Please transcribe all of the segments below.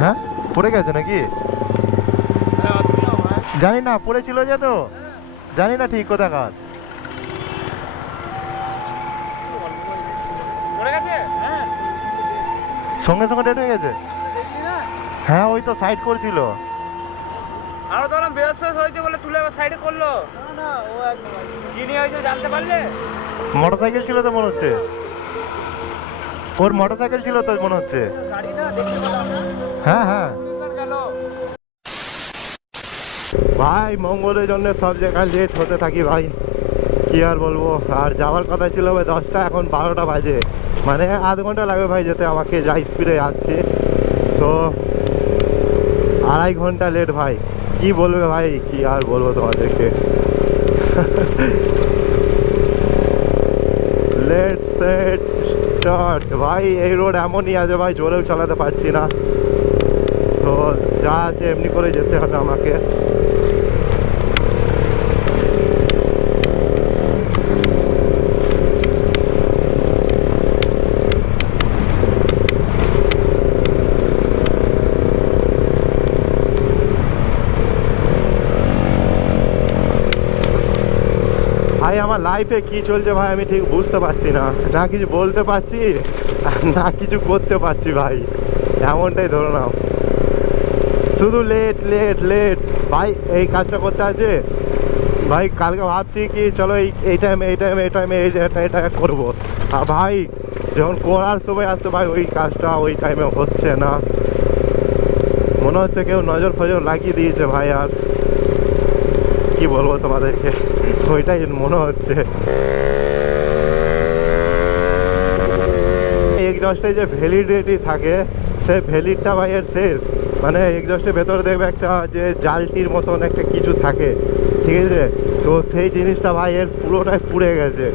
হ্যাঁ পড়ে গেছে নাকি? জানি না, পড়েছিল যে তো জানি না ঠিক কোথাকার। সঙ্গে সঙ্গে ডেট হয়ে গেছে। হ্যাঁ ওই তো সাইড করছিল। আরো তো বেশ ফেস হয়েছে বলে তুলে আবার সাইডে করলো। না না ও একদম কি নিয়ে হয়েছে জানতে পারলে? মোটরসাইকেল ছিল তো মনে হচ্ছে, ওর মোটরসাইকেল ছিল তো মনে হচ্ছে। গাড়ি না দেখতে পেলাম না। হ্যাঁ হ্যাঁ গেল ভাই, মঙ্গলের জন্য সব জায়গায় লেট হতে থাকি ভাই, কি আর বলবো। আর যাওয়ার কথা ছিল ভাই 10টা, এখন 12টা বাজে, মানে আধ ঘন্টা লাগবে ভাই যেতে আমাকে, যা স্পিডে যাচ্ছে। সো 2.5 ঘন্টা লেট ভাই, কি বলবে ভাই, কি আর বলবো তোমাদেরকে। লেট সেট স্টার্ট ভাই। এই রোড এমনই আছে ভাই, জোরেও চালাতে পারছি না। সো যা আছে এমনি করে যেতে হবে আমাকে। ভাই আমার লাইফে কি চলছে ভাই আমি ঠিক বুঝতে পারছি না, না কিছু বলতে পারছি আর না কিছু করতে পারছি ভাই, এমনটাই ধরে নাও। শুধু লেট লেট লেট ভাই। এই কাজটা করতে আছে ভাই, কালকে ভাবছি কি চলো এই টাইমে এটা করবো, আর ভাই যখন করার সময় আসছে ভাই ওই কাজটা ওই টাইমে হচ্ছে না। মনে হচ্ছে কেউ নজর ফজর লাগিয়ে দিয়েছে ভাই, আর কি বলবো তোমাদেরকে, ওইটাই মনে হচ্ছে। এক্সস্টের যে ভ্যালিডিটি থাকে সেই ভ্যালিডটা ভাই এর শেষ, মানে এক্সস্টের ভেতরে দেখবে একটা যে জালটির মতন একটা কিছু থাকে, ঠিক আছে, তো সেই জিনিসটা ভাই এর পুরোটাই পুড়ে গেছে।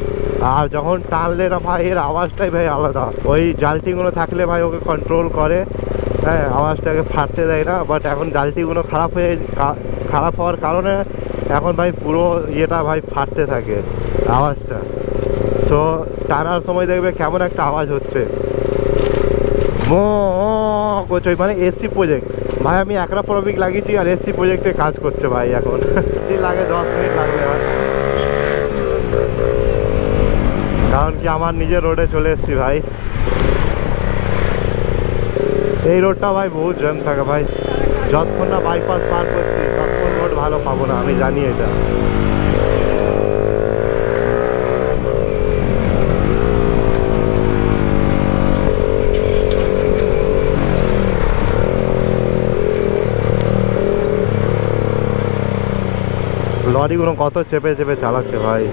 আর যখন টানলে না ভাই এর আওয়াজটাই ভাই আলাদা, ওই জালটিগুলো থাকলে ভাই ওকে কন্ট্রোল করে, হ্যাঁ আওয়াজটাকে ফাটতে দেয় না। বাট এখন জালটিগুলো খারাপ হওয়ার কারণে এখন ভাই পুরো ইয়েটা ভাই ফাটতে থাকে আওয়াজটা। সো টানার সময় দেখবে কেমন একটা আওয়াজ হচ্ছে, করছে, মানে এসি প্রজেক্ট ভাই। আমি একটা প্রবিক লাগিয়েছি আর এসি প্রজেক্টে কাজ করছে ভাই এখন। লাগে 10 মিনিট লাগবে আর, কারণ কি আমার নিজের রোডে চলে এসেছি ভাই। এই রোডটা ভাই বহুত জ্যাম থাকে ভাই, যতক্ষণ না বাইপাস পার করছি ততক্ষণ রোড ভালো পাবো না, আমি জানি এটা। লরিগুলো কত চেপে চেপে চালাচ্ছে ভাই।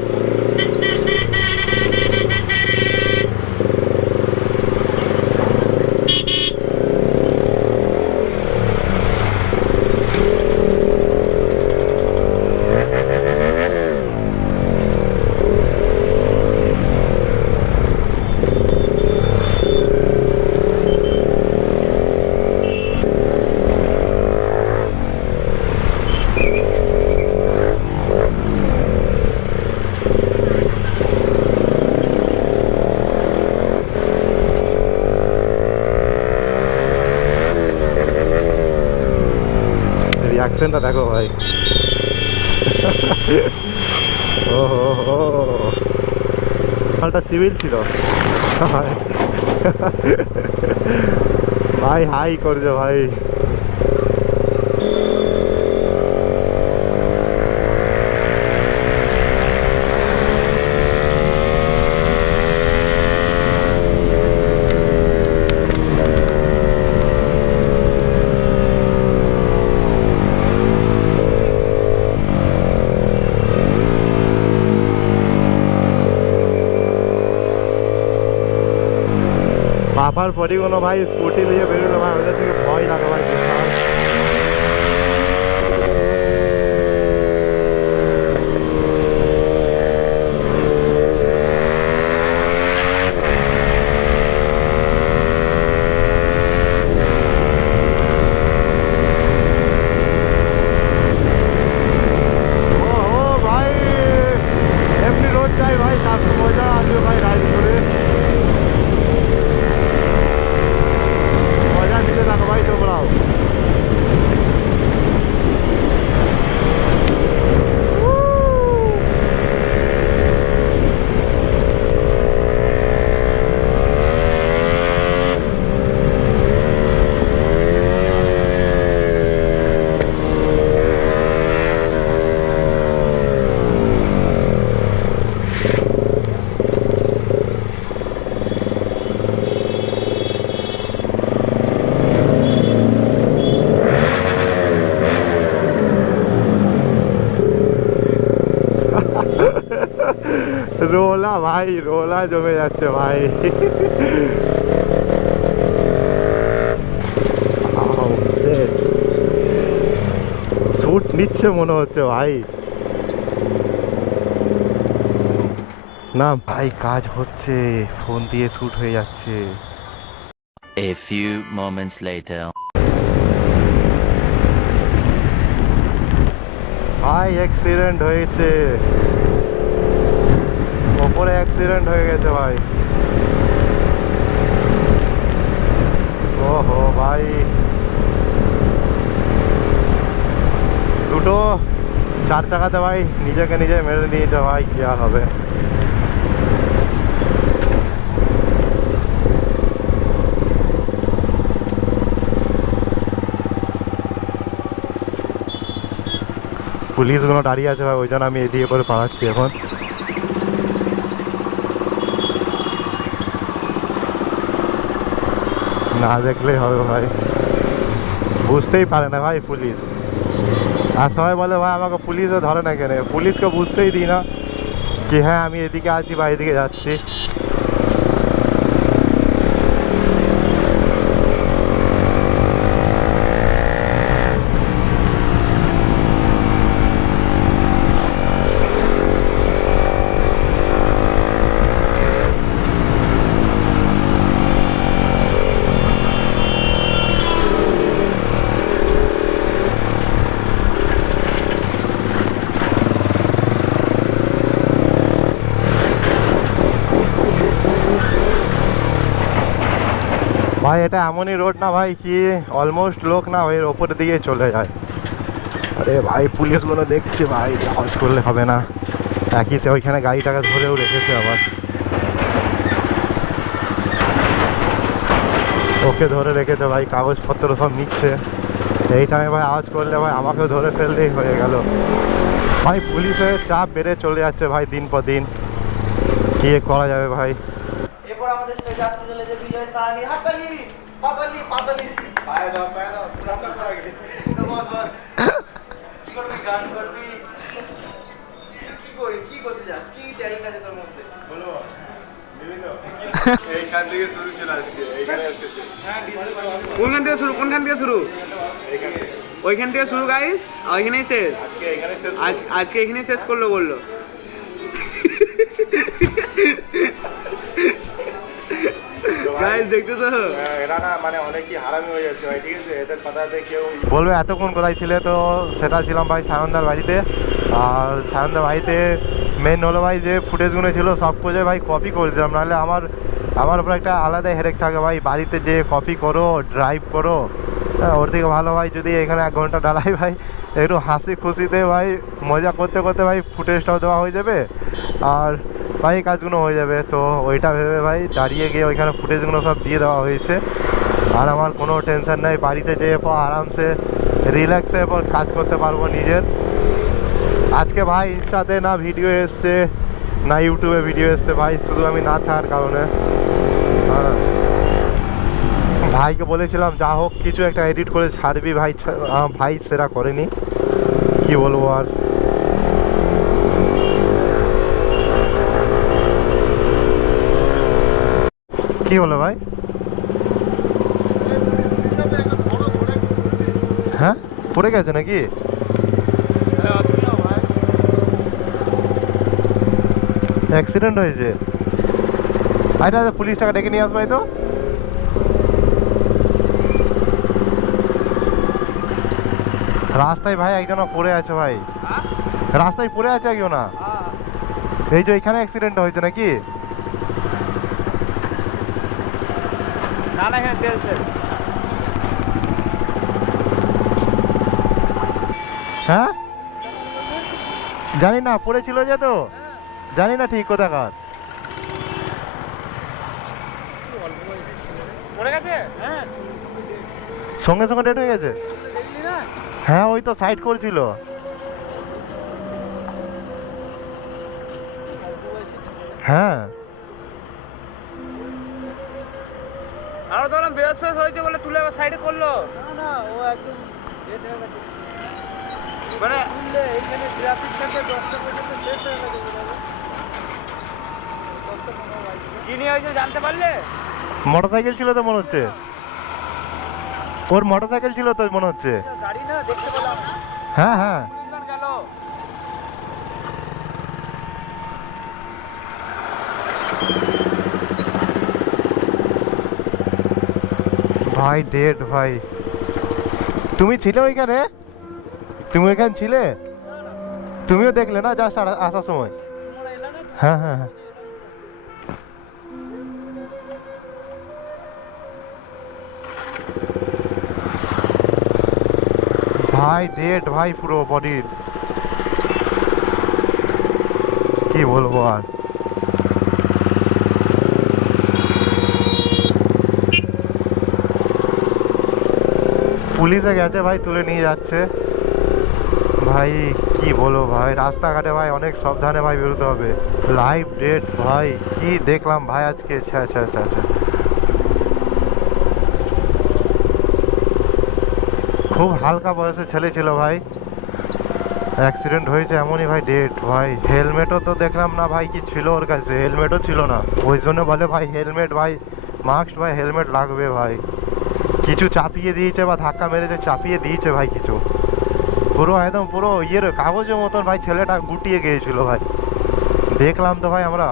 রিয়াকশনটা দেখো ভাই। ও হো, মালটা সিভিল ছিল ভাই, হাই করছে ভাই। বাবার পরই কোনো ভাই স্কুটি নিয়ে বেরোলো ভাই, ওদের থেকে ভয় লাগে ভাই বিশাল। ও ভাই এমনি রোড চাই ভাই, তারপর মজা আসবে ভাই রাইড করে, মজা নিতে থাকো ভাই তোমরাও। রোলা ভাই, রোলা জমে যাচ্ছে ভাই। শুট নিচ্ছে মনে হচ্ছে ভাই। না ভাই, কাজ হচ্ছে, ফোন দিয়ে শুট হয়ে যাচ্ছে। A few moments later. ভাই অ্যাক্সিডেন্ট হয়েছে, ওপরে অ্যাক্সিডেন্ট হয়ে গেছে ভাই। ওহো ভাই, দুটো 4 চাকাতে ভাই নিজেকে নিজে মেরে নিয়েছে ভাই, কি আর হবে। পুলিশগুলো দাঁড়িয়ে আছে ভাই, ওই জন্য আমি এদিকে করে পালাচ্ছি এখন। না দেখলেই হবে ভাই, বুঝতেই পারে না ভাই পুলিশ। আর সবাই বলে ভাই আমাকে পুলিশও ধরে না কেন, পুলিশকে বুঝতেই দিই না যে হ্যাঁ আমি এদিকে আছি বা এদিকে যাচ্ছি। ভাই এটা এমনই রোড না ভাই কি অলমোস্ট লোক না এর ওপরের দিকে চলে যায়। আরে ভাই পুলিশগুলো দেখছে ভাই, আওয়াজ করলে হবে না। একইতে ওইখানে গাড়িটাকে ধরেও রেখেছে আবার, ওকে ধরে রেখেছে ভাই, কাগজপত্র সব নিচ্ছে। এই টাইমে ভাই আওয়াজ করলে ভাই আমাকেও ধরে ফেললেই হয়ে গেল ভাই। পুলিশের চাপ বেড়ে চলে যাচ্ছে ভাই দিন পর দিন, কি করা যাবে ভাই। এরপর আমাদের স্টেজে আসতে চলেছে বিজয় সাহানি। হাততালি হাততালি হাততালি, পায়ে দাও পুরাটা করা গেছে। বস বস কি করবি, গান করবি, কি করতে যাস, কি ট্যালেন্ট আছে তোর মধ্যে বলো। বিভিন্ন এইখান থেকে শুরু ছিল আজকে, এইখানে হচ্ছে কোনখান থেকে শুরু ওইখান থেকে শুরু গাইস, ওইখানেই শেষ। আজকে এখানেই শেষ করলো বললো। গাইস দেখছো তো, এরা না মানে অনেকই হারামি হয়ে যাচ্ছে ভাই, ঠিক আছে। এদের কথাতে কেউ বলবে এতক্ষণ কোথায় ছিলে, তো সেটা ছিলাম ভাই সায়নদার বাড়িতে। আর সায়নদার বাড়িতে মেন হলো ভাই যে ফুটেজগুলো ছিল সব কিছু ভাই কপি করেছিলাম, নাহলে আমার উপর একটা আলাদা হেডেক থাকে ভাই, বাড়িতে যে কপি করো ড্রাইভ করো। হ্যাঁ, ওর থেকে ভালো ভাই যদি এখানে 1 ঘন্টা ডালাই ভাই, একটু হাসি খুশিতে ভাই মজা করতে করতে ভাই ফুটেজটাও দেওয়া হয়ে যাবে, আর ভাই কাজগুলো হয়ে যাবে। তো ওইটা ভেবে ভাই দাঁড়িয়ে গিয়ে ওইখানে ফুটেজগুলো সব দিয়ে দেওয়া হয়েছে। আর আমার কোনো টেনশন নেই, বাড়িতে যেয়ে পর আরামসে রিল্যাক্সে এরপর কাজ করতে পারবো নিজের। আজকে ভাই ইনস্টাতে না ভিডিও এসছে না ইউটিউবে ভিডিও এসছে ভাই, শুধু আমি না থাকার কারণে। হ্যাঁ, ভাইকে বলেছিলাম যা হোক কিছু একটা এডিট করে ছাড়বি ভাই, ভাই সেটা করেনি, কি বলবো আর। কি হলো ভাই? হ্যাঁ পড়ে গেছে নাকি? অ্যাক্সিডেন্ট হয়েছে? আরে পুলিশ টাকা ডেকে নিয়ে আসবাই তো। রাস্তায় ভাই একজন পড়ে আছে ভাই, রাস্তায় পড়ে আছে একজন। এই যে এখানে অ্যাক্সিডেন্ট হয়েছে নাকি? না না এখানে তেল শেষ। হ্যাঁ জানি না, পড়েছিল যে, তো জানি না ঠিক কোথাকার। পড়ে গেছে? হ্যাঁ সঙ্গে সঙ্গে ডেট হয়ে গেছে। দেখলি না? হ্যাঁ ওই তো সাইড করছিল। হ্যাঁ আমরা তো বেশ ফেস হয়েছে বলে তুলে সাইডে করলো। না না ও একদম ডেট হয়ে গেছে, মানে এখানে ট্রাফিক থাকে 10টা পর্যন্ত শেষ হয়ে গেছে। কি নিয়ে হয়েছে জানতে পারলে? মোটরসাইকেল ছিল তো মনে হচ্ছে, ওর মোটরসাইকেল ছিল তো মনে হচ্ছে। গাড়ি না দেখতে পেলাম। হ্যাঁ হ্যাঁ গেল। ভাই ডেড ভাই। তুমি ছিলে ওইখানে? তুমি ওইখানে ছিলে? তুমিও দেখলে না জাস্ট আসার সময়? হ্যাঁ হ্যাঁ হ্যাঁ। ভাই ডেড ভাই, পুরো বডির কি বলবো আর। পুলিশে গেছে ভাই, তুলে নিয়ে যাচ্ছে ভাই। কি বলবো ভাই, রাস্তাঘাটে ভাই অনেক সাবধানে ভাই বেরোতে হবে। লাইভ ডেট ভাই, কি দেখলাম ভাই আজকে। আচ্ছা আচ্ছা আচ্ছা আচ্ছা, খুব হালকা বয়সের ছেলে ছিল ভাই, অ্যাক্সিডেন্ট হয়েছে এমনই ভাই ডেট ভাই। হেলমেটও তো দেখলাম না ভাই, কি ছিল ওর কাছে? হেলমেটও ছিল না, ওই জন্য বলে ভাই হেলমেট ভাই মাস্ট ভাই, হেলমেট লাগবে ভাই। কিছু চাপিয়ে দিয়েছে বা ধাক্কা মেরেছে, চাপিয়ে দিয়েছে ভাই কিছু, পুরো একদম পুরো ইয়ের কাগজের মতন ভাই ছেলেটা গুটিয়ে গিয়েছিল ভাই। দেখলাম তো ভাই, আমরা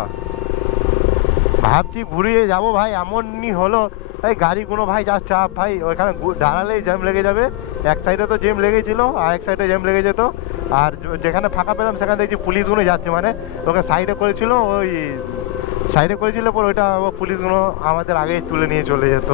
ভাবছি ঘুরিয়ে যাবো ভাই, এমনই হলো ভাই গাড়িগুলো ভাই যা চাপ ভাই, ওইখানে দাঁড়ালেই জ্যাম লেগে যাবে। এক সাইডে তো জ্যাম লেগেছিল, আর এক সাইডে জ্যাম লেগে যেত। আর যেখানে ফাঁকা পেলাম সেখানে দেখছি পুলিশগুলো যাচ্ছে, মানে ওকে সাইডে করেছিল, ওই সাইডে করেছিল পর ওইটা পুলিশগুলো আমাদের আগেই তুলে নিয়ে চলে যেত।